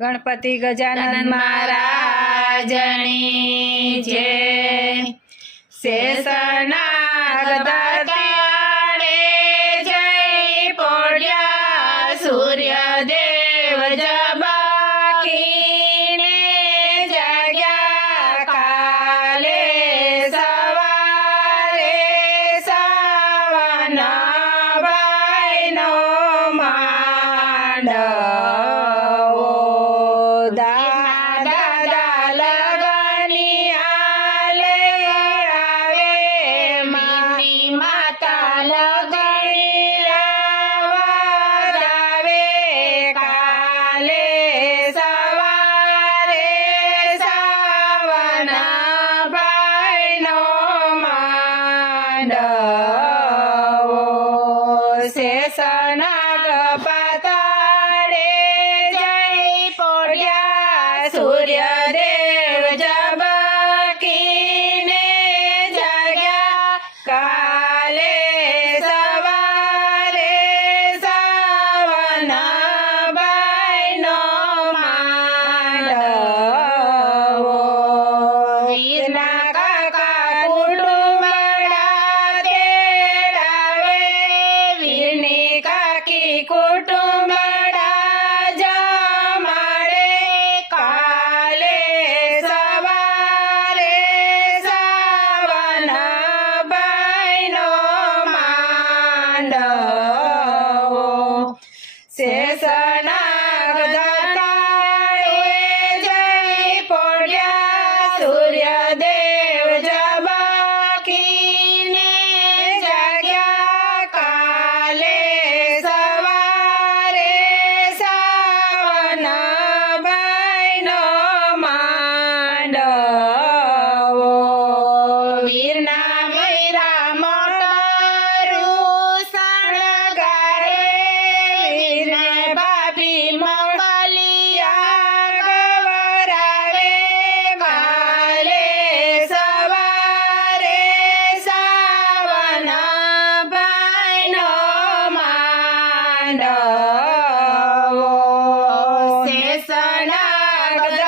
गणपति गजानन महाराज जे। से सनागदारे जय पोड़िया सूर्य देव जबाकी जगया काले सवारे શેષનાગ પાતાળે જય પોડ્યા સૂર્ય શેષનાગ જય પડ્યા સૂર્યદેવ i'm sanagada